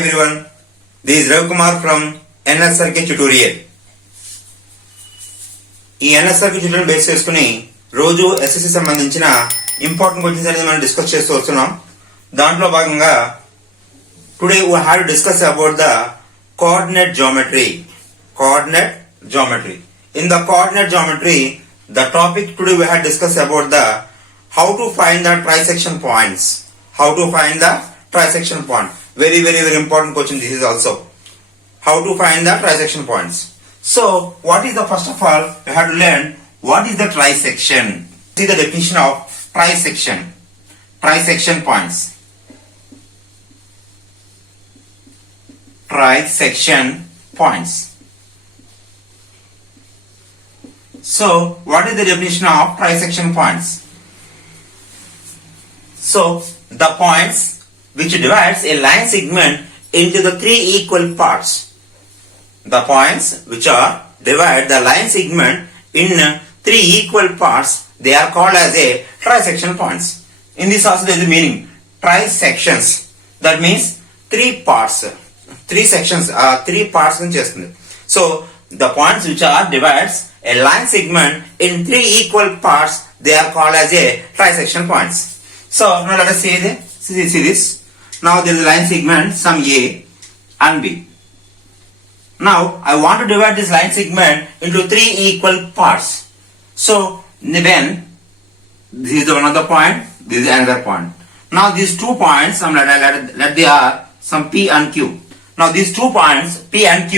everyone, this is Ravi Kumar from NSRK Tutorial. ఈ NSRK Tutorial base చేసుకుని రోజు SSC సంబంధించిన ఇంపార్టెంట్ క్వశ్చన్స్ అనేది మనం డిస్కస్ చేస్తూ వస్తున్నాం. దాంట్లో భాగంగా today we have to discuss about the coordinate geometry. In the coordinate geometry, the topic today we have discussed about the how to find the trisection points. Very important question this is also. How to find the trisection points. So, what is the first of all, we have to learn what is the trisection. See the definition of trisection. Trisection points. Trisection points. So, what is the definition of trisection points? So, the points which divides a line segment into the three equal parts. The points which divide the line segment in three equal parts, they are called as a trisection points. In this also there is a meaning. Trisections. That means three parts. Three sections are three parts. So the points which divides a line segment in three equal parts, they are called as a trisection points. So now let us see this. Now there is a line segment, some A and B. Now I want to divide this line segment into three equal parts. So then this is one of the point, this is another point. Now these 2 points, let they are some P and Q. Now these 2 points P and Q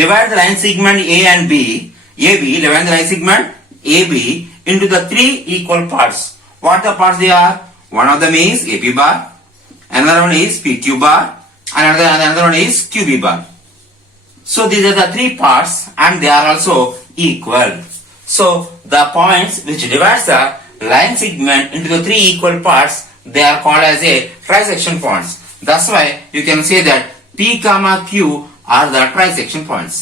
divide the line segment A and B. AB divide the line segment AB into the three equal parts. What the parts they are? One of them is AP bar, another one is PQ bar, and another one is QB bar. So these are the three parts and they are also equal. So the points which divides the line segment into the three equal parts, they are called as a trisection points. That's why you can say that P comma Q are the trisection points.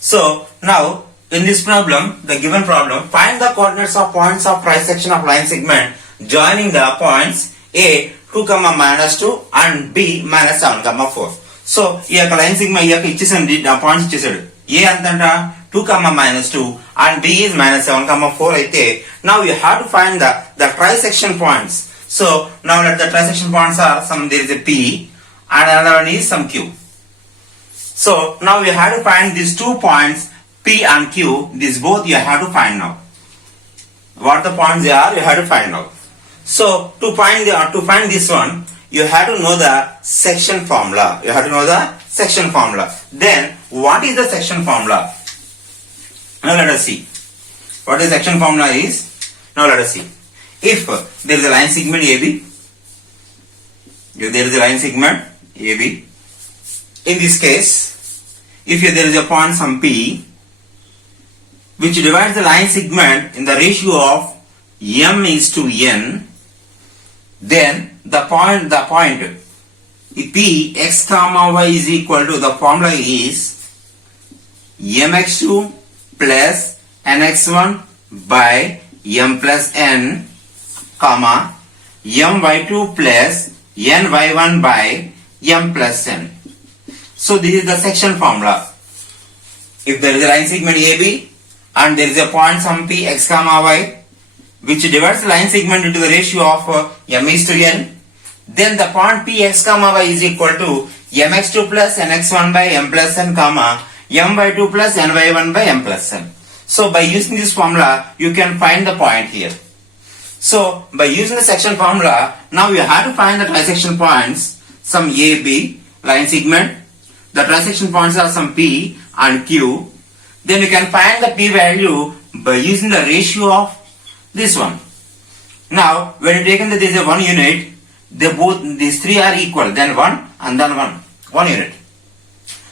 So now in this problem, the given problem, find the coordinates of points of trisection of line segment joining the points A 2, -2 and B -7, 4. So ఈ యొక్క line sigma ఈ యొక్క ఇచ్చేసండి points ఇచ్చేసాడు. ఏ అంతంట 2, -2 and B is -7, 4 అయితే now you have to find the trisection points. So now let the trisection points are some, there is a P and another one is some Q. So now you have to find these 2 points P and Q. These both you have to find now. What the points they are, you have to find out. So to find this one, you have to know the section formula. Then what is the section formula? Now let us see. What the section formula is? Now let us see. If there is a line segment AB, in this case, if there is a point some P which divides the line segment in the ratio of M is to N, then the point P x comma y is equal to, the formula is mx2 plus nx1 by m plus n, comma my2 plus ny1 by m plus n. So this is the section formula. If there is a line segment AB and there is a point some P x comma y which divides the line segment into the ratio of m is to n, then the point P x comma y is equal to mx2 plus nx1 by m plus n, comma my2 plus ny1 by m plus n. So by using this formula, you can find the point here. So by using the section formula, now you have to find the trisection points, some A, B line segment. The trisection points are some P and Q. Then you can find the P value by using the ratio of this one. Now when you take in that there is a 1 unit, these three are equal, then 1 and then 1 unit.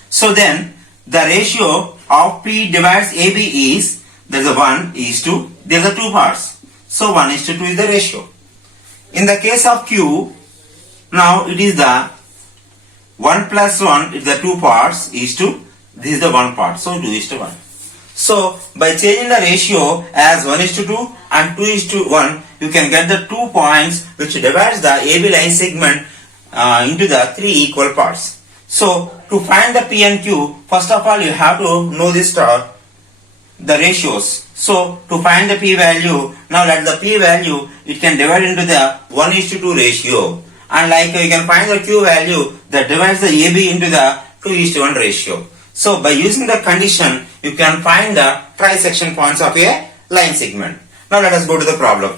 So then the ratio of P divides AB is, there is a 1:2, there are 2 parts. So 1:2 is the ratio. In the case of Q, now it is the 1 plus 1 is the 2 parts is to, this is the 1 part, so 2:1. So by changing the ratio as 1:2 and 2:1, you can get the 2 points which divides the AB line segment into the three equal parts. So to find the P and Q, first of all you have to know this the ratios. So to find the P value, now let the P value, it can divide into the 1:2 ratio. And like you can find the Q value that divides the AB into the 2:1 ratio. So by using the condition, you can find the trisection points of a line segment. Now let us go to the problem.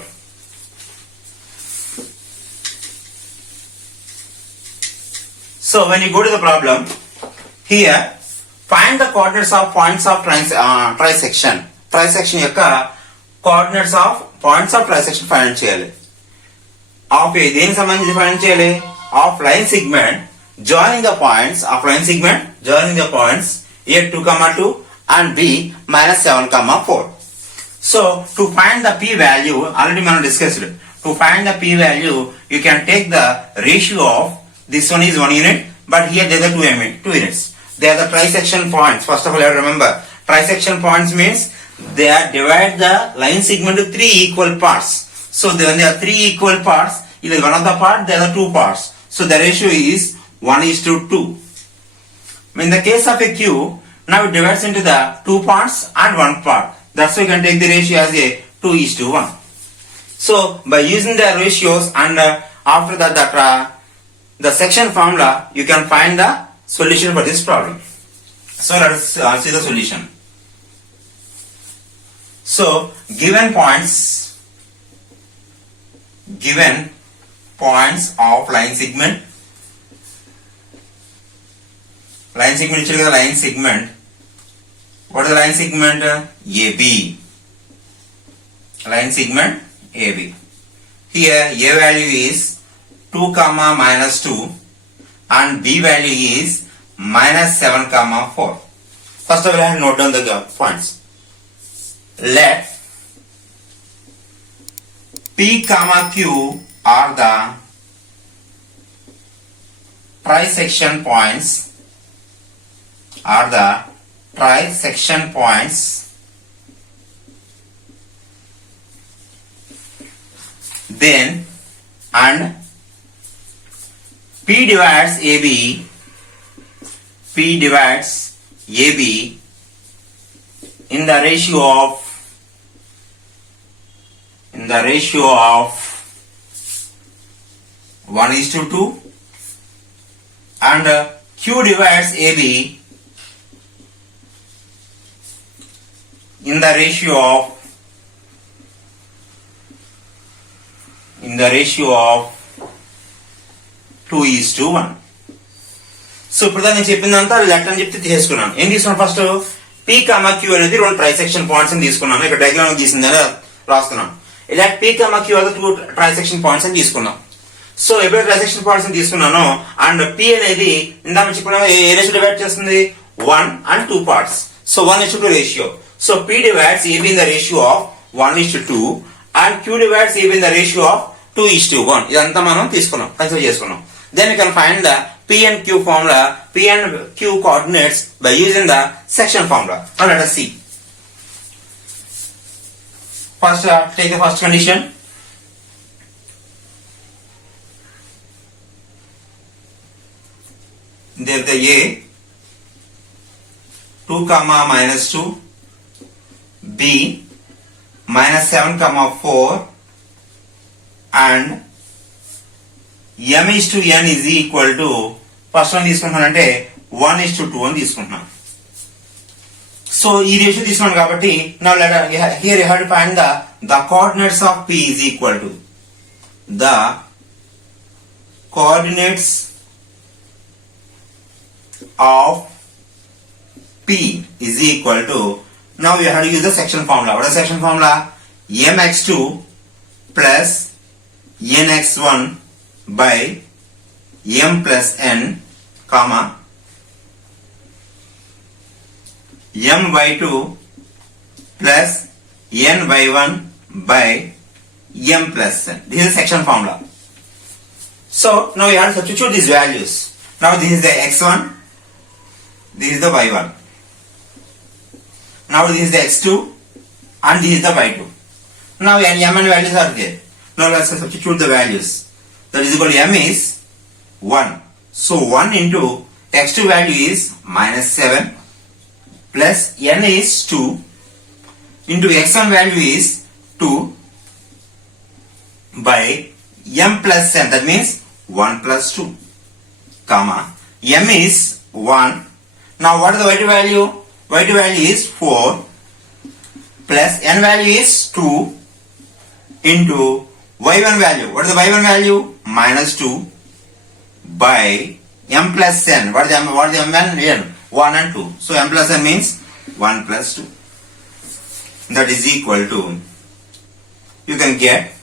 So when you go to the problem, here find the coordinates of points of trisection. Trisection యొక్క coordinates of points of trisection find చేయాలి. Of a దేనికి సంబంధించి find చేయాలి? Of line segment joining the points of line segment joining the points A 2,2 and B -7,4. So to find the P value, already మనం discussed. To find the P value, you can take the ratio of this one is 1 unit, but here there are 2 units. They are the trisection points. First of all, you have to remember, trisection points means they are divide the line segment to 3 equal parts. So when there are 3 equal parts, either one of the part, there are 2 parts. So the ratio is 1:2. In the case of a Q, now it divides into the 2 parts and 1 part. That's why you can take the ratio as a 2:1. So by using the ratios and after that the section formula, you can find the solution for this problem. So let us see the solution. So given points of line segment ఇచ్చారు కదా, line segment. What is the line segment? AB. Line segment AB. Here A value is 2, -2 and B value is -7,4. First of all, I have note down the points. Let P, Q are the trisection points. Then and P divides AB in the ratio of 1:2 and Q divides AB in the ratio of 2:1. So ఇప్పుడు నేను చెప్పిందంతా let అని చెప్తే తీసుకున్నాను. ఏం తీసుకున్నాను? First P, Q అనేది 2 trisection points అని తీసుకున్నాను. ఇక్కడ డయాగ్రామ్ గీసిందని రాస్తున్నాను. ఇలా P, Q అనేది 2 ట్రైసెక్షన్ పాయింట్స్ అని తీసుకున్నాం. సో ఎప్పుడు ట్రైసెక్షన్ పాయింట్స్ అని తీసుకున్నాను అండ్ P అనేది ఇందాక చెప్పిన ఏ రేషియో డివైడ్ చేస్తుంది? 1 and 2 parts. So 1:2 ratio. So P divides AB in the ratio of 1:2 and Q divides AB in the ratio of 2:1. ఇదంతా మనం తీసుకున్నాం, కన్సిడర్ చేసుకున్నాం. Then we can find the P and Q formula, P and Q coordinates by using the section formula. Now let us see. First, take the first condition. There the A 2, -2, B -7,4 and M:n is equal to first one తీసుకుంటున్నానంటే 1:2 అని తీసుకుంటున్నాను. So ఈ ratio తీసుకున్నాను కాబట్టి now here you have to find the coordinates of P is equal to the coordinates of P is equal to, now we have to use the section formula. What is the section formula? mx2 plus nx1 by m plus n, comma my2 plus ny1 by m plus n. This is the section formula. So now we have to substitute these values. Now this is the x1, this is the y1. Now this is the x2 and this is the y2. Now m and values are there. Now let's substitute the values. That is equal to m is 1. So 1 into x2 value is minus 7 plus n is 2 into x1 value is 2 by m plus n, that means 1 plus 2, comma, m is 1. Now what is the y2 value? Y2 value is 4 plus n value is 2 into y1 value. What is the y1 value? Minus 2 by m plus n. What is the m and n? 1 and 2. So m plus n means 1 plus 2. That is equal to, you can get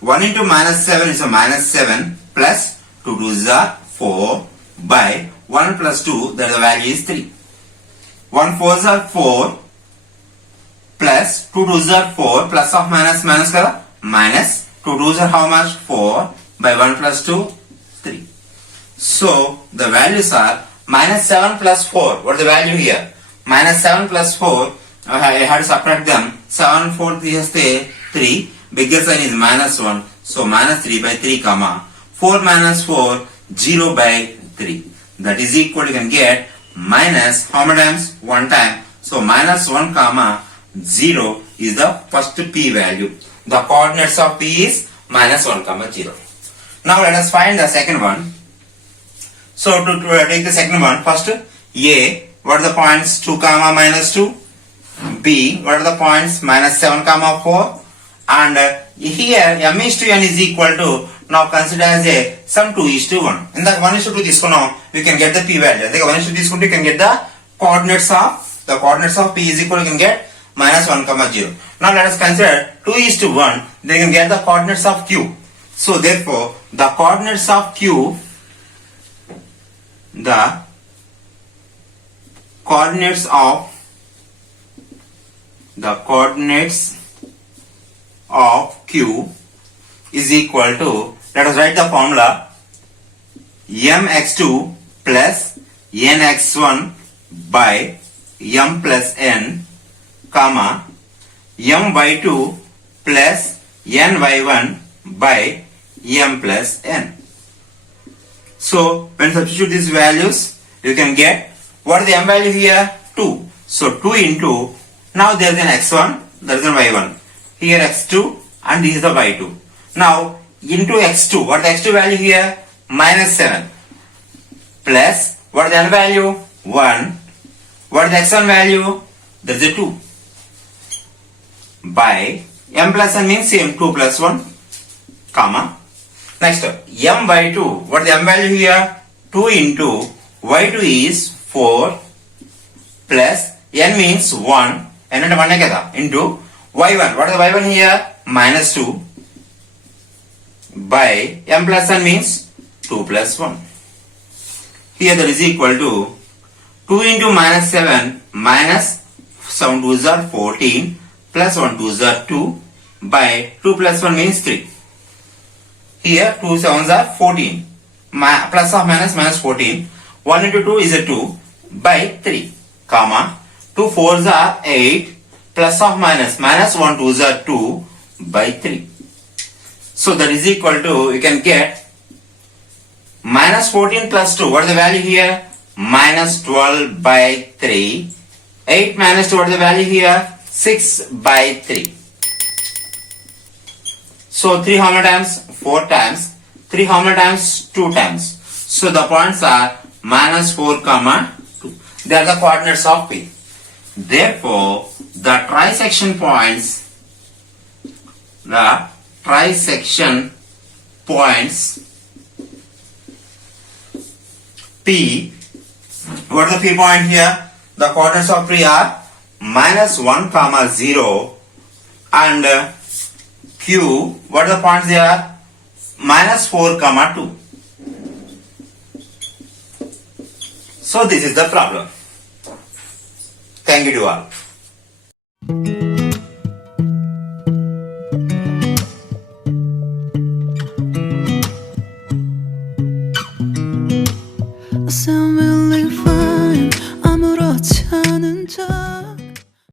1 into minus 7 is a minus 7 plus 2 2s are 4 by 1 plus 2, that the value is 3. 1 4s are 4 plus 2 2s are 4 plus of minus minus kada minus 2 2s are how much? 4 by 1 plus 2, 3. So the values are minus 7 plus 4. What is the value here? Minus 7 plus 4. I had to subtract them. 7 4 3 is 3. Bigger sign is minus 1. So minus 3 by 3 comma 4 minus 4, 0 by 3. That is equal, you can get minus how many times? 1 time. So minus 1 comma 0 is the first p value. The coordinates of p is minus 1 comma 0. Now let us find the second one. So to take the second one, first a, what are the points? 2 comma minus 2. B, what are the points? Minus 7 comma 4. And here m is to n is equal to, now consider as a sum 2 is to 1. In the 1 is to 2 తీసుకున్నాం, you can get the p value. I think 1 is to తీసుకుంటే you can get the coordinates of p is equal, you can get minus 1 comma 0. Now let us consider 2 is to 1, then you can get the coordinates of q. So therefore the coordinates of q, the coordinates of q is equal to, let us write the formula, mx2 plus nx1 by m plus n, comma, my2 plus ny1 by m plus n. So when substitute these values, you can get, what is the m value here? 2. So 2 into, now there is an x1, there is an y1. Here x2 and this is the y2. Now into x2, what is the x2 value here? Minus 7 plus, what is the n value? 1. What is the x1 value? There is a 2 by m plus n means same, 2 plus 1, comma. Next m by 2, what is the m value here? 2 into y2 is 4 plus n means 1, n and 1 kada, into y1, what is the y1 here? Minus 2 by m plus n means 2 plus 1. Here that is equal to 2 into minus 7 minus 7 2s are 14 plus 1 2s are 2 by 2 plus 1 means 3. Here 2 7s are 14. Plus of minus minus 14. 1 into 2 is a 2 by 3, comma, 2 4s are 8 plus of minus minus 1 2s are 2 by 3. So that is equal to, you can get minus 14 plus 2. What is the value here? Minus 12 by 3. 8 minus 2, what is the value here? 6 by 3. So 3 how many times? 4 times. 3 how many times? 2 times. So the points are minus 4 comma 2. They are the coordinates of P. Therefore, the trisection points P, what is the P point here? The coordinates of P are minus 1 comma 0 and Q, what are the points there? Minus 4 comma 2. So this is the problem. Thank you to all.